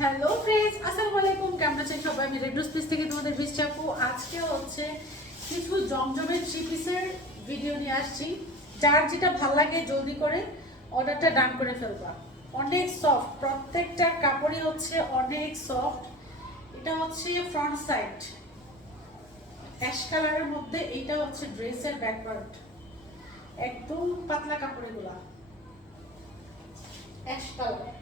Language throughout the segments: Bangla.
হ্যালো ফ্রেন্ডস আসসালামু আলাইকুম কেমন আছেন সবাই? আমি রেড রোজ পিস থেকে তোমাদের বৃষ্টি আপু আজকে হচ্ছে কিছু জমজমের থ্রি পিসের ভিডিও নিয়ে আসছি। যার যেটা ভালো লাগে, জলদি করে অর্ডারটা ডান করে ফেলবা। অনেক সফট প্রত্যেকটা কাপড়ই হচ্ছে অনেক সফট এটা হচ্ছে ফ্রন্ট সাইড অ্যাশ কালারের মধ্যে এইটা হচ্ছে ড্রেসের ব্যাকওয়ার্ড একদম পাতলা কাপড় এগুলা। অ্যাশ কালার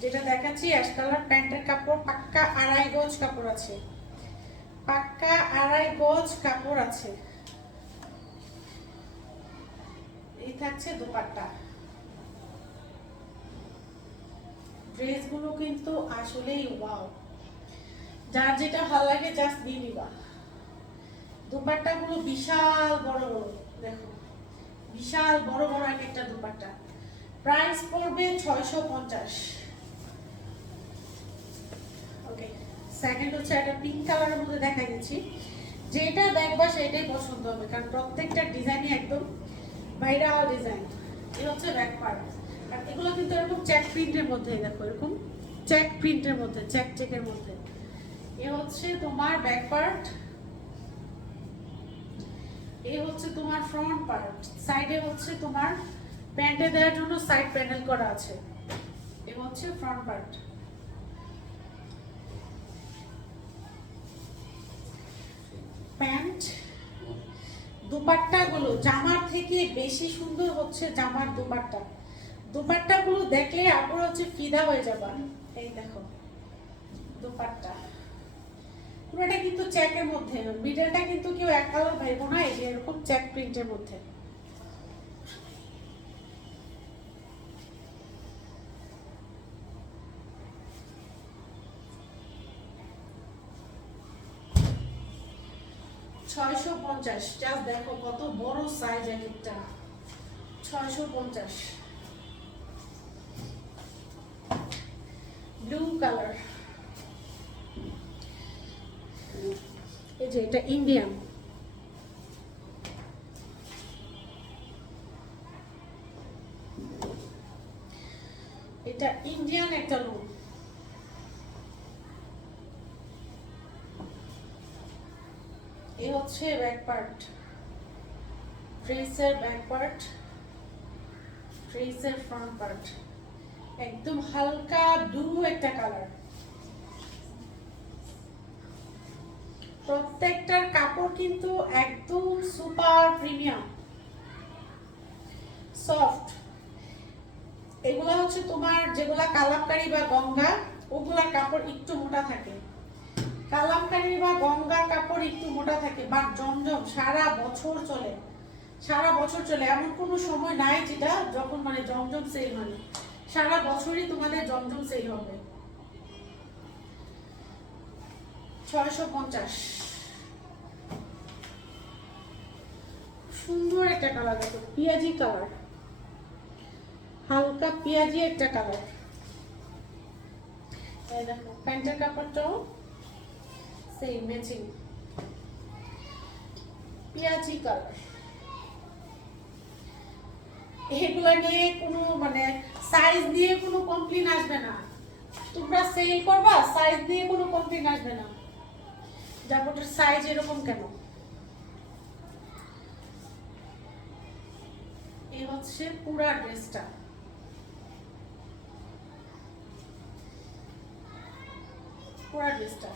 যেটা দেখাচ্ছি অ্যাশ কালার প্যান্টের কাপড়, পাক্কা আড়াই গজ কাপড় আছে। পাক্কা আড়াই গজ কাপড় আছে। এই থাকছে দুপাট্টা। ড্রেসগুলো কিন্তু আসলেই ওয়াও। যার যেটা ভালো লাগে জাস্ট দিয়ে নিবা দুপাট্টাগুলো বিশাল বড় বড়, দেখো। বিশাল বড় বড় এক একটা দুপাট্টা। প্রাইস পড়বে ছয়শো পঞ্চাশ। সেকেন্ড হচ্ছে একটা পিঙ্ক কালারের মধ্যে দেখা দিচ্ছি যেটা দেখবা সেটাই পছন্দ হবে, কারণ প্রত্যেকটা ডিজাইনই একদম ভাইরাল ডিজাইন এই হচ্ছে ব্যাক পার্ট আর এগুলো কিন্তু এরকম চেক প্রিন্টের মধ্যে দেখো এরকম চেক প্রিন্টের মধ্যে চেক চেকের মধ্যে। এ হচ্ছে তোমার ব্যাক পার্ট এ হচ্ছে তোমার ফ্রন্ট পার্ট সাইডে হচ্ছে তোমার প্যান্টে দেওয়ার জন্য সাইড প্যানেল করা আছে। এ হচ্ছে ফ্রন্ট পার্ট প্যান্ট, দুপাট্টাগুলো, জামার থেকে বেশি সুন্দর হচ্ছে জামার দুপাট্টা। দুপাট্টাগুলো দেখলে আপনার হচ্ছে ফিদা হয়ে যাবা। এই দেখো, দুপাট্টা। পুরোটা কিন্তু চেকের মধ্যে। মিডলটা কিন্তু কেউ এক কালার ভাইব না এরকম চেক প্রিন্টের মধ্যে। ছয়শো পঞ্চাশ। জাস্ট দেখো কত বড় সাইজ এক একটা। ছয়শো পঞ্চাশ। ব্লু কালার এই যে এটা ইন্ডিয়ান এটা ইন্ডিয়ান একটা লুক এ হচ্ছে ব্যাক পার্ট ড্রেসের ব্যাক পার্ট ড্রেসের ফ্রন্ট পার্ট একদম হালকা একটা কালার প্রত্যেকটার কাপড় কিন্তু একদম সুপার প্রিমিয়াম সফট এগুলা হচ্ছে তোমার যেগুলা কালামকারি বা গঙ্গা, ওগুলার কাপড় একটু মোটা থাকে। কালামকারি বা গঙ্গা কাপড় একটু মোটা থাকে, বা জমজম, সারা বছর চলে, সারা বছর চলে, এমন কোনো সময় নাই যেটা যখন মানে জমজম সেল মানে সারা বছরই তোমাদের জমজম সেল হবে। ছয়শো পঞ্চাশ। সুন্দর একটা কালার দেখো, পিয়াজি কালার হালকা পেঁয়াজি একটা কালার দেখো, প্যান্টের কাপড়টাও সেই ম্যাচিং পেঁয়াজি কালার এগুলা নিয়ে কোনো মানে সাইজ দিয়ে কোনো কমপ্লেন আসবে না। তোমরা সেল করবা সাইজ দিয়ে কোনো কমপ্লেন আসবে না। জামাটার সাইজ এরকম কেন? এই হচ্ছে পুরা ড্রেসটা। পুরা ড্রেসটা।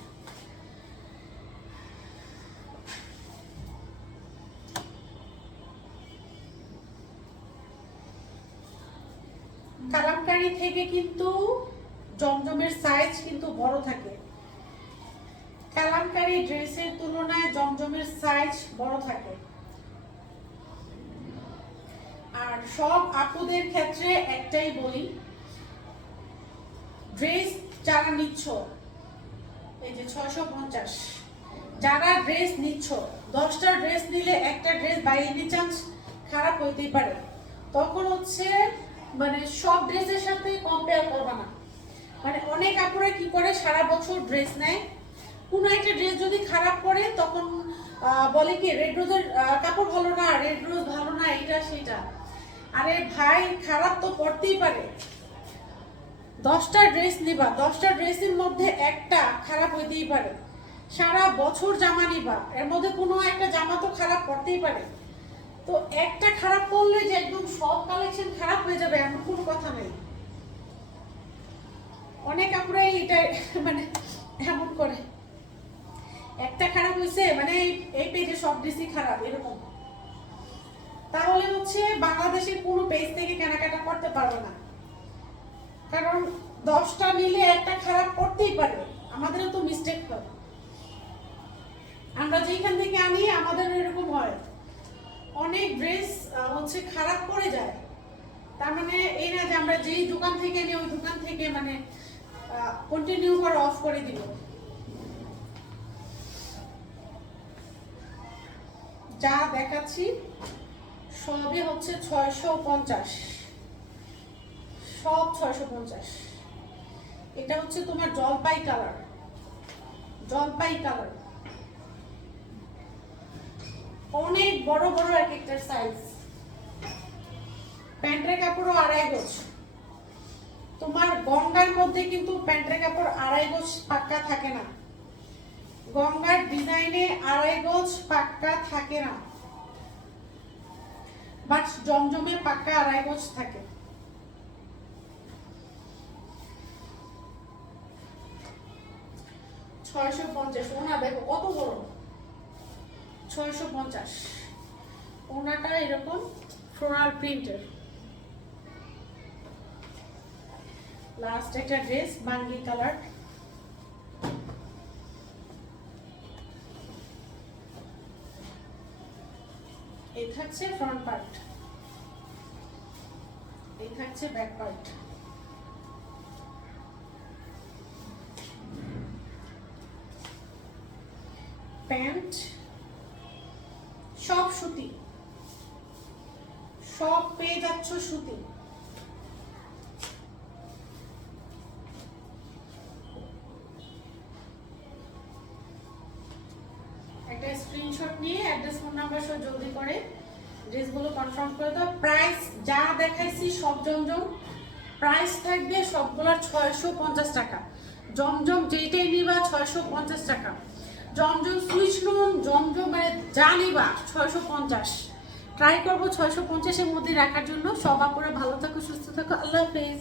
কালামকারি থেকে কিন্তু জমজমের সাইজ কিন্তু বড় থাকে। কালামকারি ড্রেসের তুলনায় জমজমের সাইজ বড় থাকে। আর সব আপুদের ক্ষেত্রে একটাই বলি ড্রেস যারা নিচ্ছ, এই যে ছয়শো পঞ্চাশ, যারা ড্রেস নিচ্ছ, দশটা ড্রেস নিলে একটা ড্রেস বাইরে নিয়ে চান্স খারাপ হইতেই পারে। তখন হচ্ছে মানে সব ড্রেসের সাথে কম্পেয়ার করবা না। মানে অনেক আপুরা কি করে সারা বছর ড্রেস নেয়। কোনো একটা ড্রেস যদি খারাপ করে তখন বলে কি রেড রোজের কাপড় ভালো না রেড রোজ ভালো না এটা সেটা আরে ভাই, খারাপ তো পড়তেই পারে। দশটা ড্রেস নিবা, দশটা ড্রেসের মধ্যে একটা খারাপ হইতেই পারে। সারা বছর জামা নিবা, এর মধ্যে কোনো একটা জামা তো খারাপ করতেই পারে। তো একটা খারাপ করলে যে একদম সব কালেকশন খারাপ হয়ে যাবে, এমন কোনো কথা নেই। অনেক আমরা এটা মানে এমন করে। একটা খারাপ হয়েছে মানে এই- পেজে সব ড্রেসই খারাপ, এরকম। তাহলে হচ্ছে বাংলাদেশের পুরো পেজ থেকে কেনাকাটা করতে পারবে না। কারণ দশটা নিলে একটা খারাপ করতেই পারে আমাদেরও তো মিস্টেক হয়। আমরা যেখান থেকে আনি আমাদের এরকম হয়। অনেক ড্রেস হচ্ছে খারাপ পড়ে যায়। তার মানে এই না যে আমরা যেই দোকান থেকে নিই ওই দোকান থেকে মানে কন্টিনিউ করে অফ করে দিব। যা দেখাচ্ছি, সবই হচ্ছে ছয়শো পঞ্চাশ। সব ছয়শো পঞ্চাশ। এটা হচ্ছে তোমার জলপাই কালার জলপাই কালার অনেক বড় বড় এক একটার সাইজ প্যান্টের কাপড়ও আড়াই গোছ তোমার গঙ্গার মধ্যে কিন্তু প্যান্টের কাপড় আড়াই গোছ পাক্কা থাকে না। গঙ্গার ডিজাইনে আড়াই গোছ পাক্কা থাকে না। বাট জমজমে পাক্কা আড়াই গোছ থাকে। ছয়শো পঞ্চাশ ওনা দেখো কত বড়। ছয়শো পঞ্চাশ। ওনাটা এরকম ফ্লোরাল প্রিন্টের লাস্ট একটা ড্রেস বাঙ্গি কালার এই থাকছে ফ্রন্ট পার্ট এই থাকছে ব্যাক পার্ট প্যান্ট সব সুতি সব পেয়ে যাচ্ছ সুতি একটা স্ক্রিনশট নিয়ে অ্যাড্রেস ফোন নাম্বার সহ জলদি করে ড্রেসগুলো কনফার্ম করে দাও। প্রাইস যা দেখাইছি সব জমজম। প্রাইস থাকবে সবগুলোর ছয়শো পঞ্চাশ টাকা। জমজম যেইটাই নিবা ছয়শো পঞ্চাশ টাকা। জমজম সুইচ নুন জমজম মানে যা নিবা, ছয়শো পঞ্চাশ। ট্রাই করব ছয়শো পঞ্চাশের মধ্যে রাখার জন্য। সব করে ভালো থাকো, সুস্থ থাকো। আল্লাহ হাফেজ।